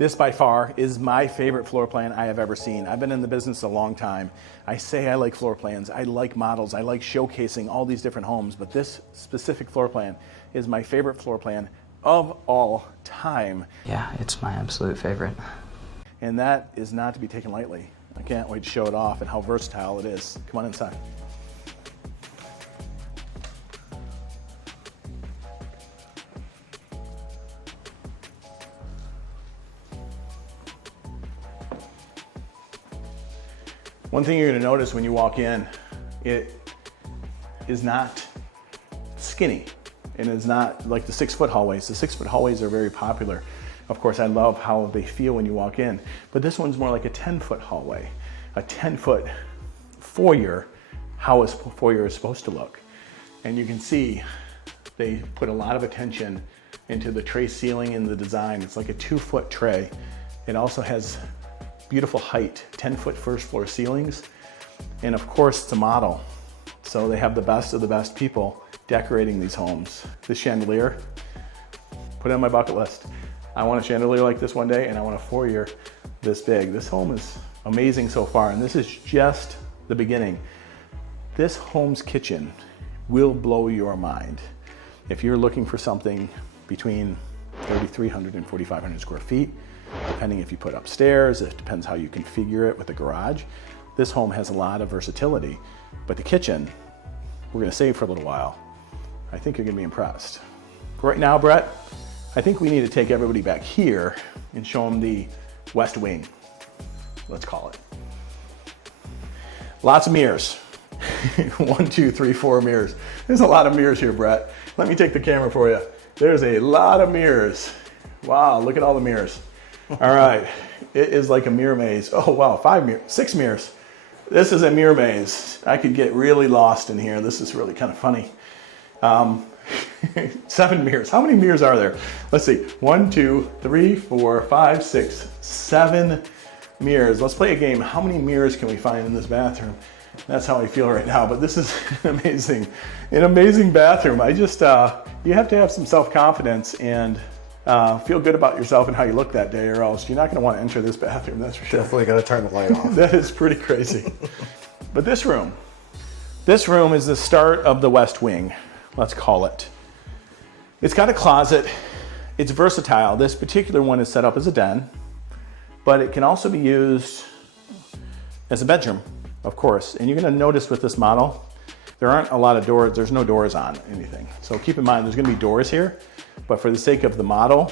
This by far is my favorite floor plan I have ever seen. I've been in the business a long time. I say I like floor plans, I like models, I like showcasing all these different homes, but this specific floor plan is my favorite floor plan of all time. Yeah, it's my absolute favorite. And that is not to be taken lightly. I can't wait to show it off and how versatile it is. Come on inside. One thing you're going to notice when you walk in, it is not skinny, and it's not like the 6-foot hallways. The 6-foot hallways are very popular. Of course, I love how they feel when you walk in, but this one's more like a 10-foot hallway, a 10-foot foyer, how a foyer is supposed to look. And you can see they put a lot of attention into the tray ceiling and the design. It's like a 2-foot tray. It also has beautiful height, 10-foot first floor ceilings. And of course, it's a model. So they have the best of the best people decorating these homes. This chandelier, put it on my bucket list. I want a chandelier like this one day, and I want a foyer this big. This home is amazing so far, and this is just the beginning. This home's kitchen will blow your mind. If you're looking for something between 3,300 and 4,500 square feet, depending if you put upstairs, it depends how you configure it with the garage. This home has a lot of versatility, but the kitchen, we're gonna save for a little while. I think you're gonna be impressed. For right now, Brett, I think we need to take everybody back here and show them the West Wing, let's call it. Lots of mirrors. 1, 2, 3, 4 mirrors. There's a lot of mirrors here, Brett. Let me take the camera for you. There's a lot of mirrors. Wow, look at all the mirrors. All right, it is like a mirror maze. Oh wow, 6 mirrors. This is a mirror maze. I could get really lost in here. This is really kind of funny. 7 mirrors. How many mirrors are there? Let's see. 1, 2, 3, 4, 5, 6, 7 mirrors. Let's play a game. How many mirrors can we find in this bathroom? That's how I feel right now, but this is an amazing bathroom. I just, you have to have some self-confidence and feel good about yourself and how you look that day, or else you're not going to want to enter this bathroom, that's for sure. Definitely got to turn the light off. That is pretty crazy. But this room is the start of the West Wing, let's call it. It's got a closet. It's versatile. This particular one is set up as a den, but it can also be used as a bedroom, of course. And you're going to notice with this model, there aren't a lot of doors. There's no doors on anything. So keep in mind, there's going to be doors here. But for the sake of the model,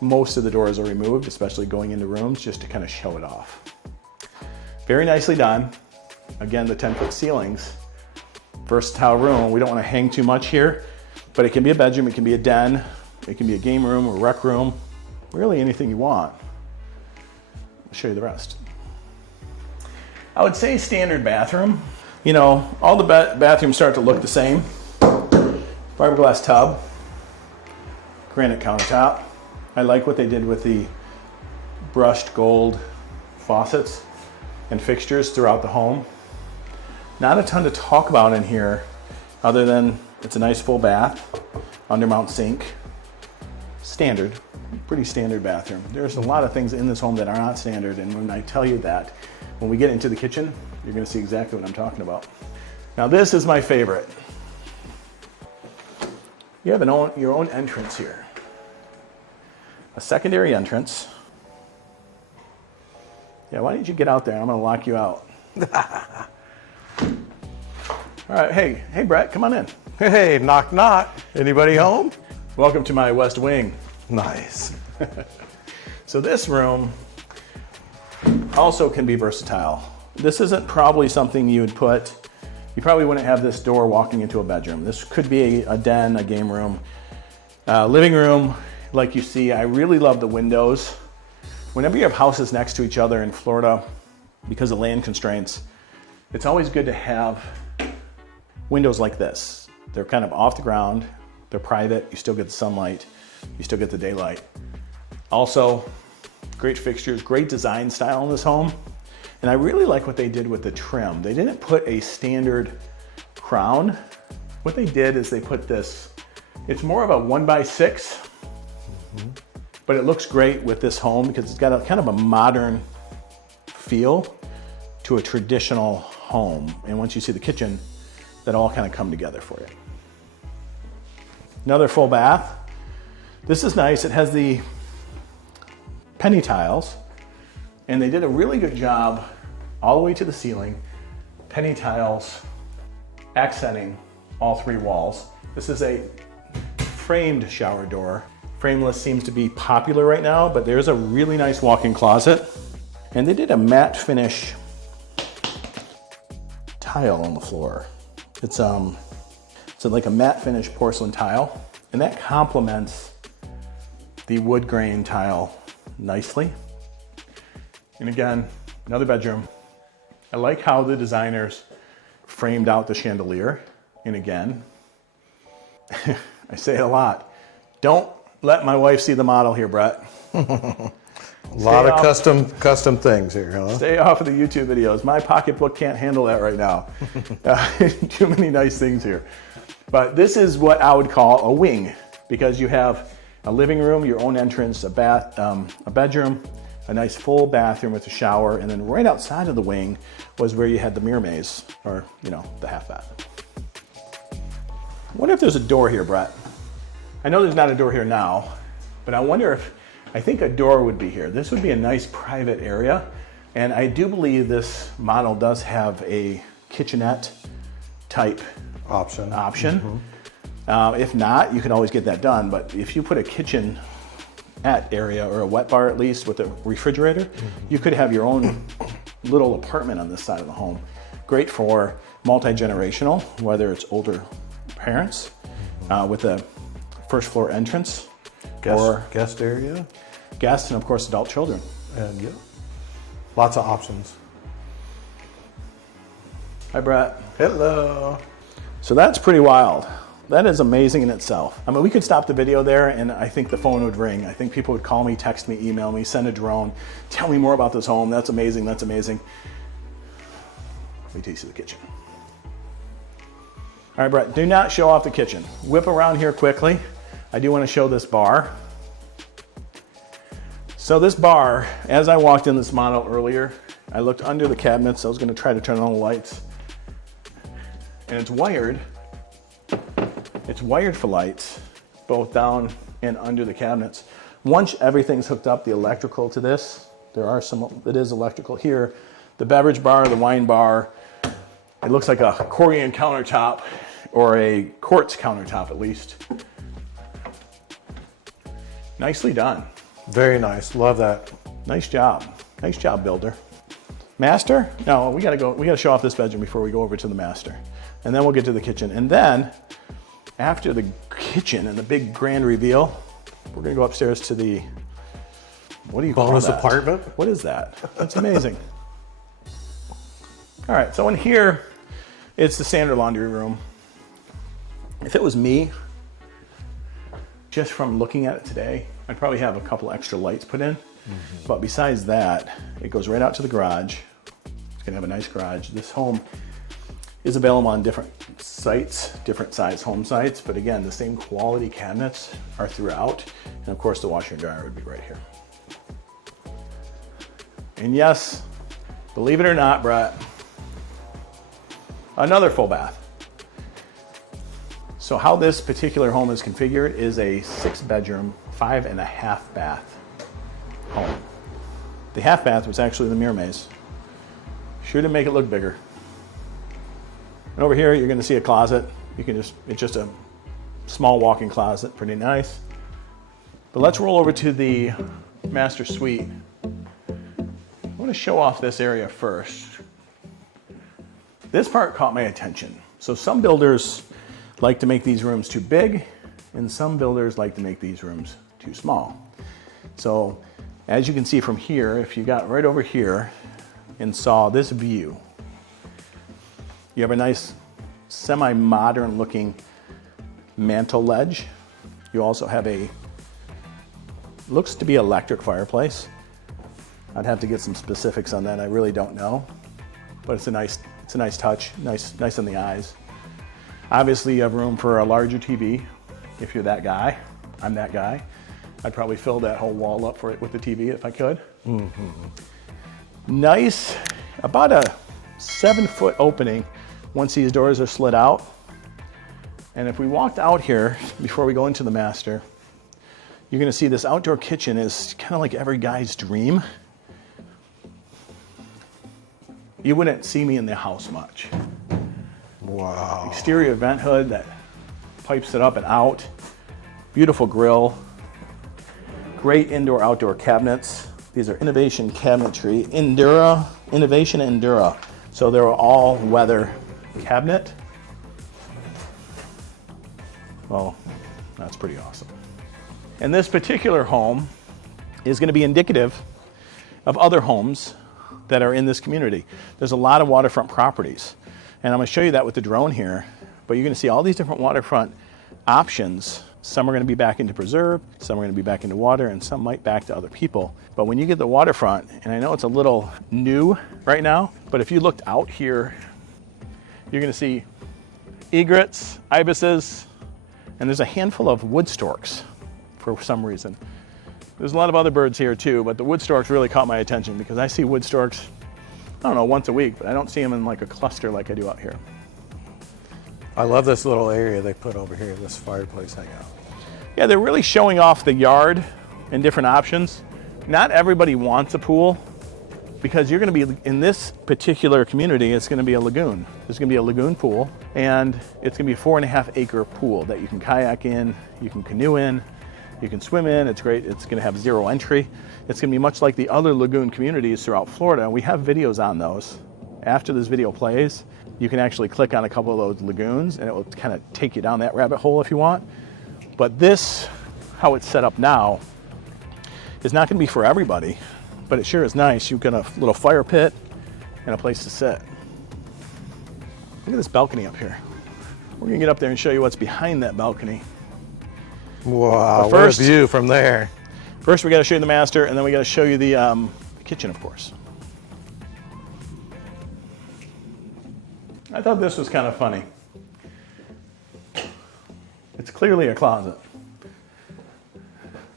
most of the doors are removed, especially going into rooms, just to kind of show it off. Very nicely done. Again, the 10-foot ceilings. Versatile room. We don't want to hang too much here, but it can be a bedroom, it can be a den, it can be a game room or rec room, really anything you want. I'll show you the rest. I would say standard bathroom. You know, all the bathrooms start to look the same. Fiberglass tub. Granite countertop. I like what they did with the brushed gold faucets and fixtures throughout the home. Not a ton to talk about in here other than it's a nice full bath, undermount sink. Standard, pretty standard bathroom. There's a lot of things in this home that are not standard, and when I tell you that, when we get into the kitchen, you're gonna see exactly what I'm talking about. Now this is my favorite. You have your own entrance here. A secondary entrance. Yeah, why didn't you get out there? I'm gonna lock you out. All right, hey Brett, come on in. Hey, knock knock. Anybody home? Welcome to my West Wing. Nice. So this room also can be versatile. This isn't probably something you probably wouldn't have this door walking into a bedroom. This could be a den, a game room, living room. Like you see, I really love the windows. Whenever you have houses next to each other in Florida, because of land constraints, it's always good to have windows like this. They're kind of off the ground, they're private, you still get the sunlight, you still get the daylight. Also, great fixtures, great design style in this home. And I really like what they did with the trim. They didn't put a standard crown. What they did is they put this, it's more of a 1x6. but it looks great with this home because it's got a kind of a modern feel to a traditional home. And once you see the kitchen, that all kind of come together for you. Another full bath. This is nice. It has the penny tiles, and they did a really good job all the way to the ceiling. Penny tiles accenting all three walls. This is a framed shower door. Frameless seems to be popular right now, but there's a really nice walk-in closet. And they did a matte finish tile on the floor. It's like a matte finish porcelain tile, and that complements the wood grain tile nicely. And again, another bedroom. I like how the designers framed out the chandelier. And again, I say it a lot, don't let my wife see the model here, Brett. A lot of custom things here, huh? Stay off of the YouTube videos. My pocketbook can't handle that right now. Too many nice things here. But this is what I would call a wing, because you have a living room, your own entrance, a bedroom, a nice full bathroom with a shower, and then right outside of the wing was where you had the mirror maze, or the half bath. I wonder if there's a door here, Brett. I know there's not a door here now, but I wonder if, I think a door would be here. This would be a nice private area. And I do believe this model does have a kitchenette type option. Mm-hmm. If not, you can always get that done. But if you put a kitchenette area, or a wet bar at least, with a refrigerator, mm-hmm. you could have your own little apartment on this side of the home. Great for multi-generational, whether it's older parents with a first floor entrance, or guest area, guests, and of course adult children. And yeah, lots of options. Hi, Brett. Hello. So that's pretty wild. That is amazing in itself. I mean, we could stop the video there and I think the phone would ring. I think people would call me, text me, email me, send a drone, tell me more about this home. That's amazing, that's amazing. Wait till you see the kitchen. All right, Brett, do not show off the kitchen. Whip around here quickly. I do want to show this bar. So this bar, as I walked in this model earlier, I looked under the cabinets. I was going to try to turn on the lights. And it's wired. It's wired for lights, both down and under the cabinets. Once everything's hooked up, the electrical to this, it is electrical here. The beverage bar, the wine bar, it looks like a Corian countertop, or a quartz countertop at least. Nicely done. Very nice. Love that. Nice job. Nice job, builder. Master? No, we gotta show off this bedroom before we go over to the master. And then we'll get to the kitchen. And then, after the kitchen and the big grand reveal, we're gonna go upstairs to the, what do you call that? Bonus apartment? What is that? That's amazing. All right, so in here, it's the standard laundry room. If it was me, just from looking at it today, I'd probably have a couple extra lights put in. Mm-hmm. But besides that, it goes right out to the garage. It's gonna have a nice garage. This home is available on different sites, different size home sites, but again, the same quality cabinets are throughout. And of course, the washer and dryer would be right here. And yes, believe it or not, Brett, another full bath. So how this particular home is configured is a 6-bedroom, 5.5 bath home. The half bath was actually the mirror maze. Sure to make it look bigger. And over here, you're going to see a closet. It's just a small walk-in closet, pretty nice. But let's roll over to the master suite. I want to show off this area first. This part caught my attention. So some builders like to make these rooms too big, and some builders like to make these rooms too small. So as you can see from here, if you got right over here and saw this view, you have a nice semi-modern looking mantle ledge. You also have looks to be electric fireplace. I'd have to get some specifics on that. I really don't know, but it's a nice touch, nice on the eyes. Obviously, you have room for a larger TV if you're that guy. I'm that guy. I'd probably fill that whole wall up for it with the TV if I could. Nice, about a 7-foot opening once these doors are slid out. And if we walked out here before we go into the master, you're gonna see this outdoor kitchen is kind of like every guy's dream. You wouldn't see me in the house much. Wow. Exterior vent hood that pipes it up and out. Beautiful grill. Great indoor-outdoor cabinets. These are Innovation Cabinetry. Innovation Endura. So they're all weather cabinet. Well, that's pretty awesome. And this particular home is going to be indicative of other homes that are in this community. There's a lot of waterfront properties. And I'm going to show you that with the drone here. But you're going to see all these different waterfront options. Some are going to be back into preserve, some are going to be back into water, and some might back to other people. But when you get the waterfront, and I know it's a little new right now, but if you looked out here, you're going to see egrets, ibises, and there's a handful of wood storks for some reason. There's a lot of other birds here too, but the wood storks really caught my attention because I see wood storks, I don't know, once a week, but I don't see them in like a cluster like I do out here. I love this little area they put over here, this fireplace hangout. Yeah, they're really showing off the yard and different options. Not everybody wants a pool because you're going to be, in this particular community, it's going to be a lagoon. There's going to be a lagoon pool, and it's going to be a 4.5-acre pool that you can kayak in, you can canoe in, you can swim in. It's great. It's going to have zero entry. It's going to be much like the other lagoon communities throughout Florida, and we have videos on those. After this video plays, you can actually click on a couple of those lagoons, and it will kind of take you down that rabbit hole if you want. But this, how it's set up now, is not going to be for everybody, but it sure is nice. You've got a little fire pit and a place to sit. Look at this balcony up here. We're going to get up there and show you what's behind that balcony. Wow, But first, what a view from there. First, we got to show you the master, and then we got to show you the kitchen, of course. I thought this was kind of funny. It's clearly a closet.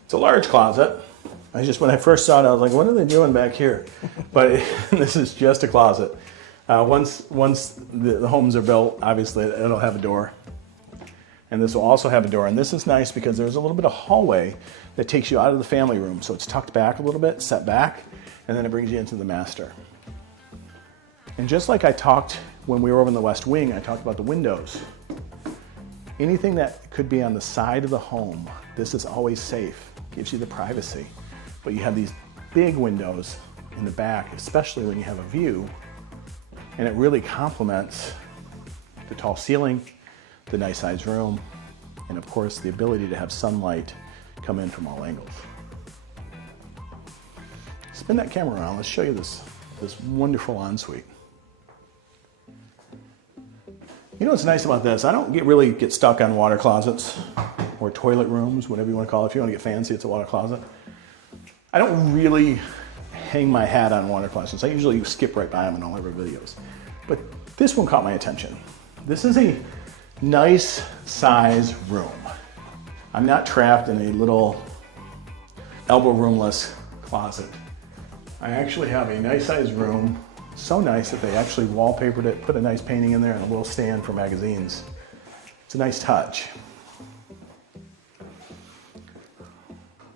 It's a large closet. When I first saw it, I was like, what are they doing back here? But this is just a closet. Once the homes are built, obviously it'll have a door. And this will also have a door. And this is nice because there's a little bit of hallway that takes you out of the family room. So it's tucked back a little bit, set back, and then it brings you into the master. And just like I talked when we were over in the West Wing, I talked about the windows. Anything that could be on the side of the home, this is always safe, gives you the privacy. But you have these big windows in the back, especially when you have a view, and it really complements the tall ceiling, the nice sized room, and of course the ability to have sunlight come in from all angles. Spin that camera around, let's show you this wonderful ensuite. You know what's nice about this? I don't really get stuck on water closets or toilet rooms, whatever you want to call it. If you want to get fancy, it's a water closet. I don't really hang my hat on water closets. I usually skip right by them in all of our videos. But this one caught my attention. This is a nice size room. I'm not trapped in a little elbow roomless closet. I actually have a nice size room. So nice that they actually wallpapered it, put a nice painting in there and a little stand for magazines. It's a nice touch.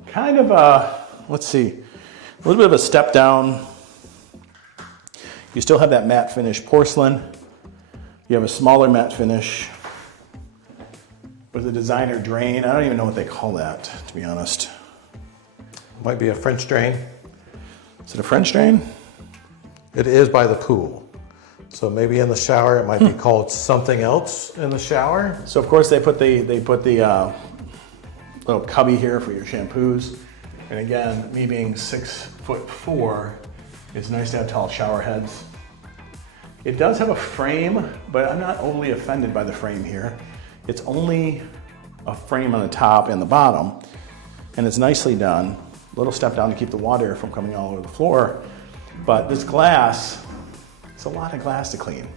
Kind of let's see, a little bit of a step down. You still have that matte finish porcelain. You have a smaller matte finish with a designer drain. I don't even know what they call that, to be honest. Might be a French drain. Is it a French drain? It is by the pool. So maybe in the shower, it might be called something else in the shower. So of course they put the little cubby here for your shampoos. And again, me being 6'4", it's nice to have tall shower heads. It does have a frame, but I'm not overly offended by the frame here. It's only a frame on the top and the bottom, and it's nicely done. A little step down to keep the water from coming all over the floor. But this glass, it's a lot of glass to clean.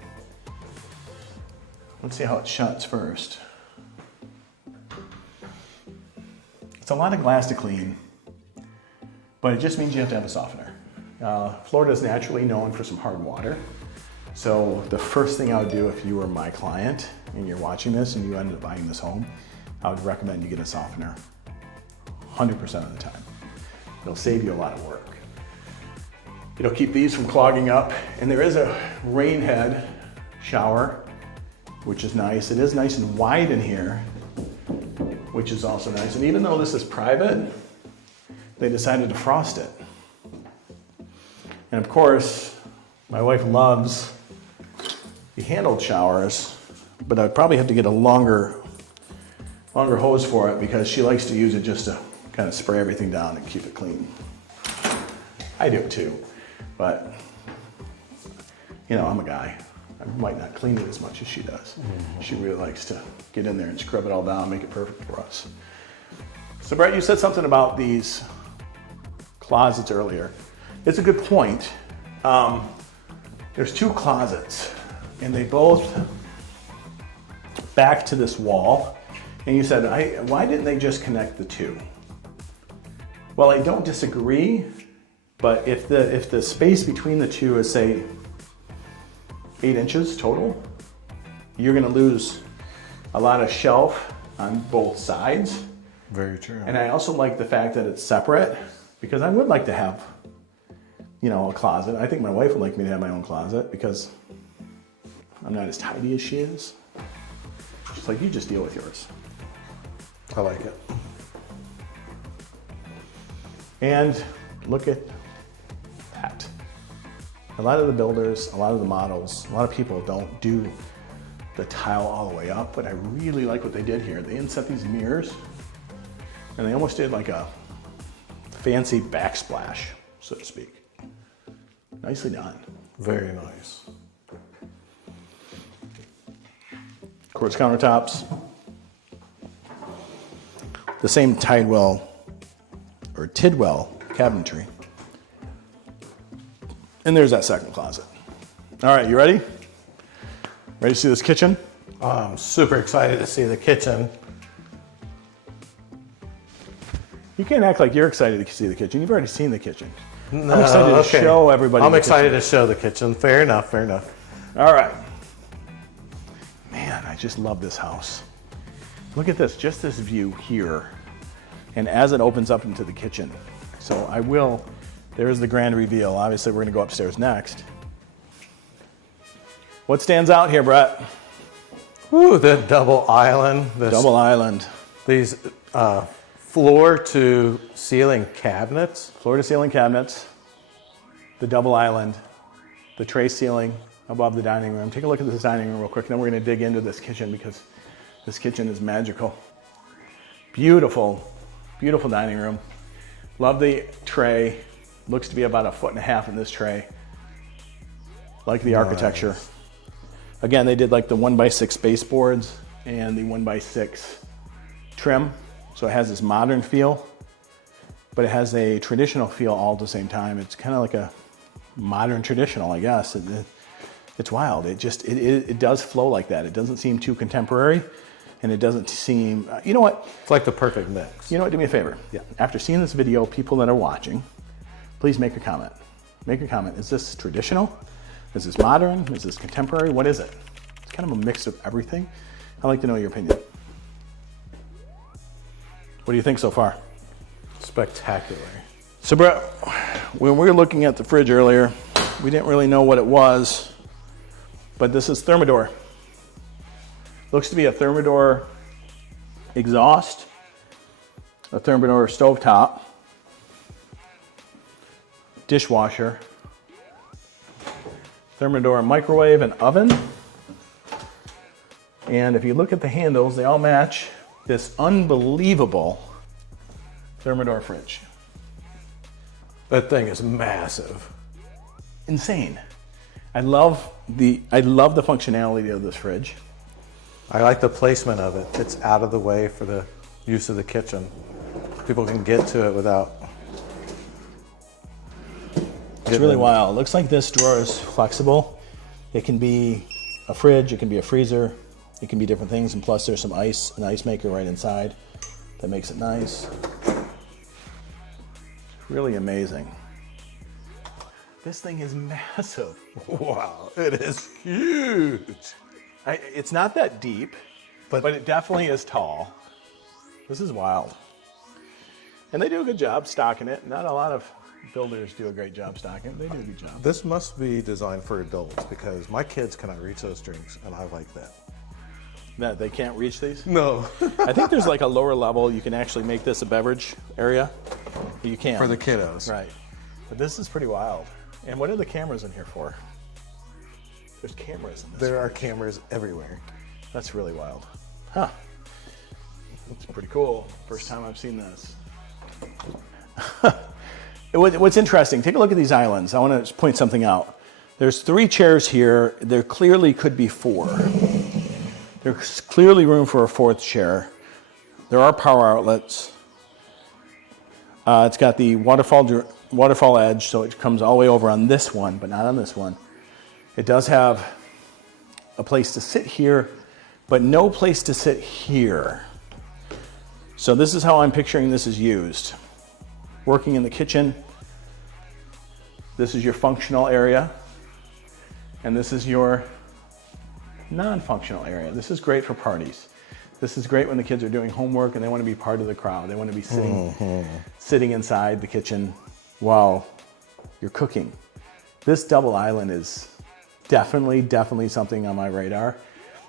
Let's see how it shuts first. It's a lot of glass to clean, but it just means you have to have a softener. Florida is naturally known for some hard water. So the first thing I would do if you were my client and you're watching this and you ended up buying this home, I would recommend you get a softener 100% of the time. It'll save you a lot of work. It'll keep these from clogging up. And there is a rain head shower, which is nice. It is nice and wide in here, which is also nice. And even though this is private, they decided to frost it. And of course, my wife loves the handled showers, but I'd probably have to get a longer hose for it because she likes to use it just to kind of spray everything down and keep it clean. I do too, but you know, I'm a guy. I might not clean it as much as she does. She really likes to get in there and scrub it all down, make it perfect for us. So Brett, you said something about these closets earlier. It's a good point. There's two closets and they both back to this wall. And you said, why didn't they just connect the two? Well, I don't disagree, but if the space between the two is say 8 inches total, you're gonna lose a lot of shelf on both sides. Very true. And I also like the fact that it's separate because I would like to have, you know, a closet. I think my wife would like me to have my own closet because I'm not as tidy as she is. She's like, you just deal with yours. I like it. And look at that. A lot of the builders, a lot of the models, a lot of people don't do the tile all the way up, but I really like what they did here. They inset these mirrors and they almost did like a fancy backsplash, so to speak. Nicely done. Very nice. Quartz countertops. The same Tidwell or Tidwell cabinetry. And there's that second closet. All right, you ready? Ready to see this kitchen? I'm super excited to see the kitchen. You can't act like you're excited to see the kitchen. You've already seen the kitchen. I'm excited to show everybody. I'm excited to show the kitchen. Fair enough, fair enough. All right. Man, I just love this house. Look at this, just this view here. And as it opens up into the kitchen. So there's the grand reveal. Obviously, we're gonna go upstairs next. What stands out here, Brett? Ooh, the double island. Double island. These floor to ceiling cabinets. Floor to ceiling cabinets. The double island. The tray ceiling above the dining room. Take a look at this dining room real quick, and then we're gonna dig into this kitchen because this kitchen is magical. Beautiful, beautiful dining room. Love the tray. Looks to be about 1.5 feet in this tray. Like the architecture. Again, they did like the 1x6 baseboards and the 1x6 trim. So it has this modern feel, but it has a traditional feel all at the same time. It's kind of like a modern traditional, I guess. It's wild. It does flow like that. It doesn't seem too contemporary, and it doesn't seem, you know what? It's like the perfect mix. You know what, do me a favor. Yeah. After seeing this video, people that are watching, please make a comment. Make a comment. Is this traditional? Is this modern? Is this contemporary? What is it? It's kind of a mix of everything. I'd like to know your opinion. What do you think so far? Spectacular. So Brett, when we were looking at the fridge earlier, we didn't really know what it was, but this is Thermador. Looks to be a Thermador exhaust, a Thermador stovetop, dishwasher, Thermador microwave and oven. And if you look at the handles, they all match this unbelievable Thermador fridge. That thing is massive. Insane. I love the functionality of this fridge. I like the placement of it. It's out of the way for the use of the kitchen. People can get to it without. It's really wild. It looks like this drawer is flexible. It can be a fridge, it can be a freezer, it can be different things, and plus there's some ice, an ice maker right inside that makes it nice. Really amazing. This thing is massive. Wow, it is huge. It's not that deep, but it definitely is tall. This is wild. And they do a good job stocking it. Not a lot of builders do a great job stocking it. They do a good job. This must be designed for adults because my kids cannot reach those drinks, and I like that. That they can't reach these? No. I think there's like a lower level. You can actually make this a beverage area. You can. For the kiddos. Right. But this is pretty wild. And what are the cameras in here for? There's cameras in this. There are cameras everywhere. That's really wild. Huh. That's pretty cool. First time I've seen this. What's interesting, take a look at these islands. I want to point something out. There's 3 chairs here. There clearly could be 4. There's clearly room for a 4th chair. There are power outlets. It's got the waterfall edge, so it comes all the way over on this one, but not on this one. It does have a place to sit here, but no place to sit here. So this is how I'm picturing this is used. Working in the kitchen. This is your functional area. And this is your non-functional area. This is great for parties. This is great when the kids are doing homework and they want to be part of the crowd. They want to be sitting inside the kitchen while you're cooking. This double island is definitely something on my radar.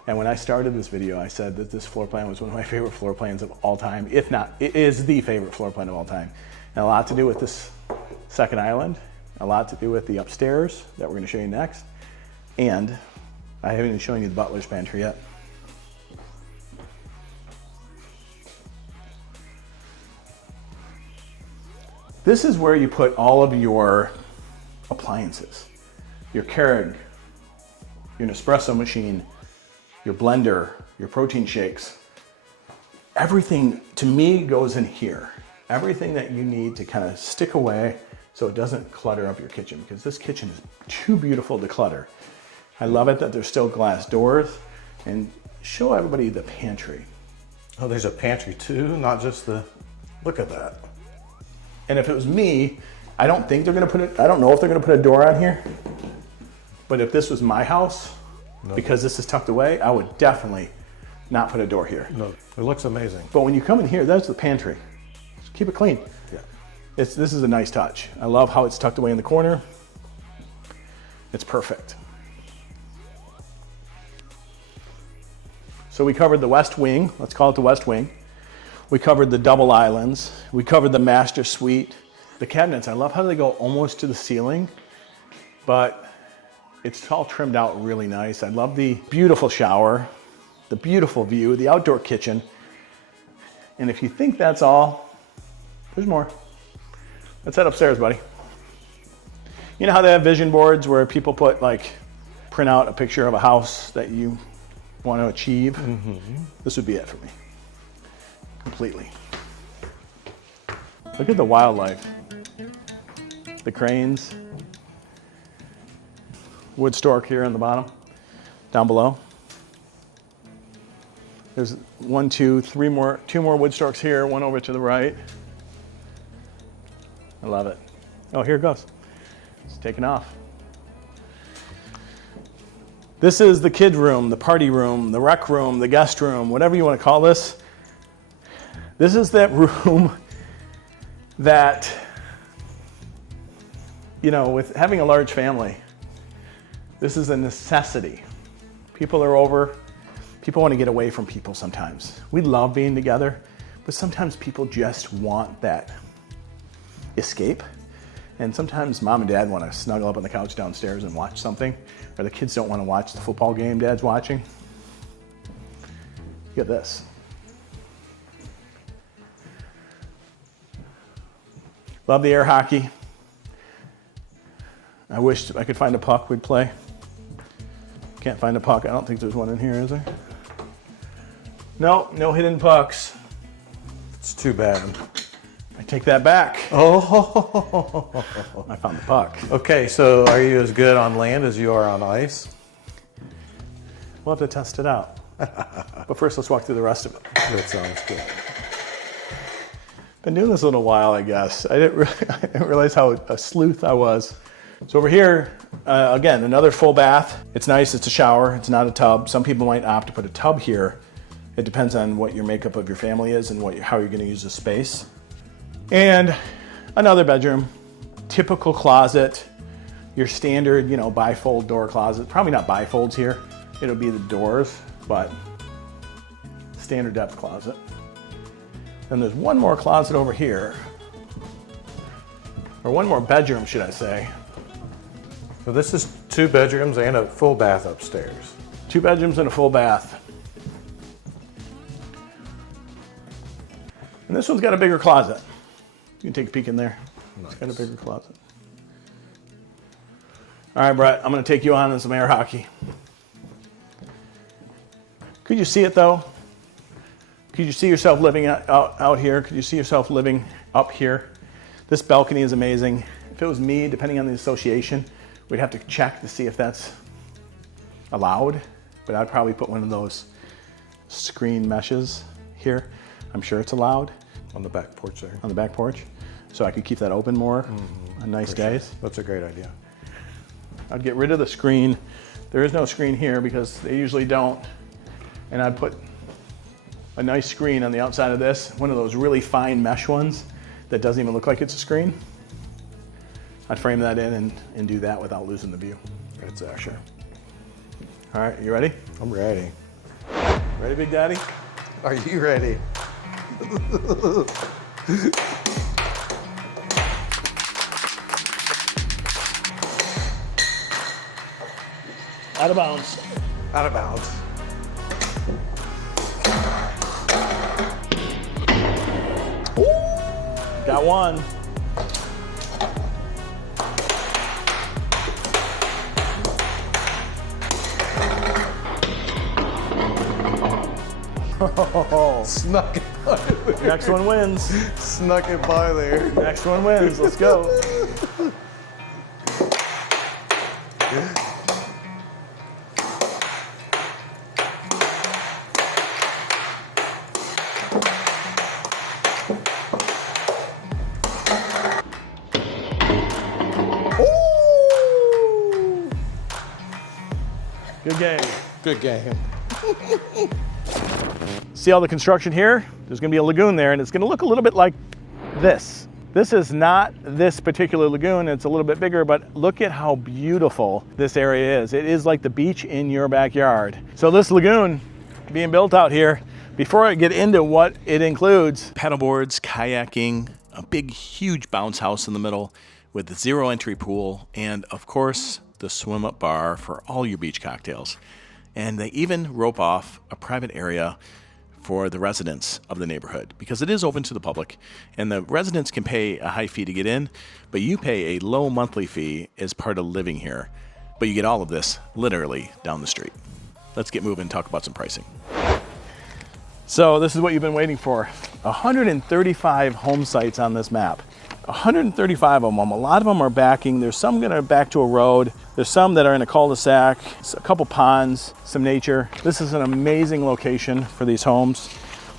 And when I started this video, I said that this floor plan was one of my favorite floor plans of all time. If not, it is the favorite floor plan of all time. And a lot to do with this second island, a lot to do with the upstairs that we're going to show you next. And I haven't even shown you the butler's pantry yet. This is where you put all of your appliances, your Keurig, your Nespresso machine, your blender, your protein shakes. Everything, to me, goes in here. Everything that you need to kind of stick away so it doesn't clutter up your kitchen, because this kitchen is too beautiful to clutter. I love it that there's still glass doors, and show everybody the pantry. Oh, there's a pantry too, not just the, look at that. And if it was me, I don't think they're gonna put it, I don't know if they're gonna put a door on here, but if this was my house, because this is tucked away, I would definitely not put a door here. No, it looks amazing. But when you come in here, that's the pantry. Just keep it clean. Yeah. This is a nice touch. I love how it's tucked away in the corner. It's perfect. So we covered the west wing. Let's call it the west wing. We covered the double islands. We covered the master suite. The cabinets, I love how they go almost to the ceiling, but it's all trimmed out really nice. I love the beautiful shower, the beautiful view, the outdoor kitchen. And if you think that's all, there's more. Let's head upstairs, buddy. You know how they have vision boards where people put print out a picture of a house that you want to achieve? This would be it for me, completely. Look at the wildlife. The cranes. Wood stork here on the bottom, down below. There's 1, 2, 3 more, 2 more wood storks here, one over to the right. I love it. Oh, here it goes. It's taking off. This is the kid room, the party room, the rec room, the guest room, whatever you want to call this. This is that room that, you know, with having a large family, this is a necessity. People are over. People want to get away from people sometimes. We love being together, but sometimes people just want that escape. And sometimes mom and dad want to snuggle up on the couch downstairs and watch something, or the kids don't want to watch the football game dad's watching. Look at this. Love the air hockey. I wish I could find a puck we'd play. Can't find a puck. I don't think there's one in here, is there? No, no hidden pucks. It's too bad. I take that back. Oh. I found the puck. Okay, so are you as good on land as you are on ice? We'll have to test it out. But first, let's walk through the rest of it. That sounds good. Been doing this a little while, I guess. I didn't realize how a sleuth I was. So over here, again, another full bath. It's nice, it's a shower, it's not a tub. Some people might opt to put a tub here. It depends on what your makeup of your family is and how you're gonna use the space. And another bedroom, typical closet, your standard, bifold door closet. Probably not bifolds here. It'll be the doors, but standard depth closet. Then there's one more closet over here, or one more bedroom, should I say. So this is 2 bedrooms and a full bath upstairs. 2 bedrooms and a full bath. And this one's got a bigger closet. You can take a peek in there. Nice. It's got a bigger closet. All right, Brett, I'm gonna take you on in some air hockey. Could you see it though? Could you see yourself living out here? Could you see yourself living up here? This balcony is amazing. If it was me, depending on the association, we'd have to check to see if that's allowed, but I'd probably put one of those screen meshes here. I'm sure it's allowed. On the back porch there. On the back porch. So I could keep that open more on nice days. Sure. That's a great idea. I'd get rid of the screen. There is no screen here because they usually don't. And I'd put a nice screen on the outside of this, one of those really fine mesh ones that doesn't even look like it's a screen. I'd frame that in and do that without losing the view. That's sure. All right, you ready? I'm ready. Ready, Big Daddy? Are you ready? Out of bounds. Out of bounds. Got one. Oh, Snuck it by there. next one wins. Snuck it by there. Next one wins. Let's go. Ooh. Good game. Good game. See all the construction here? There's gonna be a lagoon there and it's gonna look a little bit like this. This is not this particular lagoon, it's a little bit bigger, but look at how beautiful this area is. It is like the beach in your backyard. So this lagoon being built out here, before I get into what it includes, paddleboards, kayaking, a big, huge bounce house in the middle with a 0 entry pool, and of course, the swim up bar for all your beach cocktails. And they even rope off a private area for the residents of the neighborhood because it is open to the public and the residents can pay a high fee to get in, but you pay a low monthly fee as part of living here. But you get all of this literally down the street. Let's get moving and talk about some pricing. So this is what you've been waiting for. 135 home sites on this map. 135 of them. A lot of them are backing. There's some that are back to a road. There's some that are in a cul-de-sac, a couple ponds, some nature. This is an amazing location for these homes.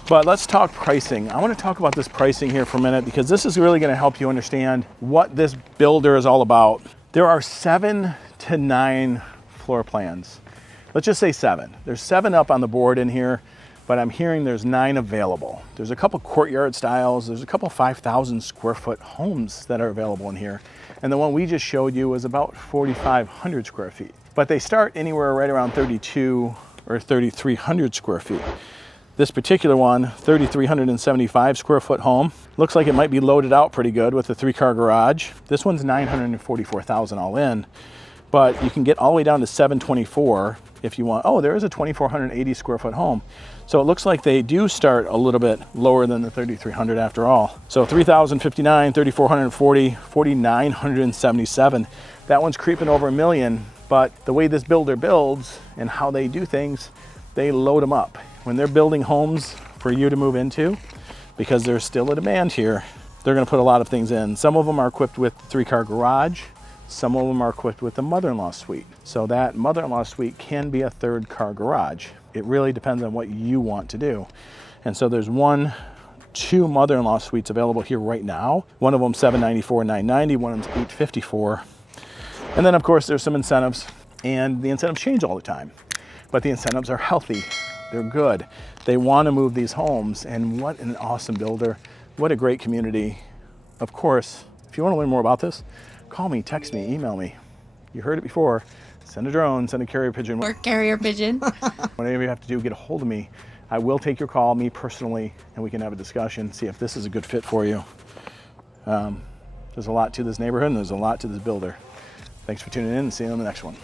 But let's talk pricing. I want to talk about this pricing here for a minute because this is really going to help you understand what this builder is all about. There are 7 to 9 floor plans. Let's just say 7. There's 7 up on the board in here, but I'm hearing there's 9 available. There's a couple courtyard styles. There's a couple 5,000 square foot homes that are available in here. And the one we just showed you was about 4,500 square feet. But they start anywhere right around 32 or 3,300 square feet. This particular one, 3,375 square foot home. Looks like it might be loaded out pretty good with a 3-car garage. This one's 944,000 all in, but you can get all the way down to 724 if you want. Oh, there is a 2,480 square foot home. So it looks like they do start a little bit lower than the 3,300 after all. So 3,059, 3,440, 4,977. That one's creeping over $1 million, but the way this builder builds and how they do things, they load them up. When they're building homes for you to move into, because there's still a demand here, they're gonna put a lot of things in. Some of them are equipped with 3-car garage. Some of them are equipped with a mother-in-law suite. So that mother-in-law suite can be a 3rd-car garage. It really depends on what you want to do. And so there's one 2 mother-in-law suites available here right now. One of them $794, $990, one of them's $854. And then of course there's some incentives, and the incentives change all the time. But the incentives are healthy, they're good. They want to move these homes, and what an awesome builder. What a great community. Of course, if you want to learn more about this, call me, text me, email me. You heard it before. Send a drone, send a carrier pigeon. Or carrier pigeon. Whatever you have to do, get a hold of me. I will take your call, me personally, and we can have a discussion, see if this is a good fit for you. There's a lot to this neighborhood, and there's a lot to this builder. Thanks for tuning in, and see you on the next one.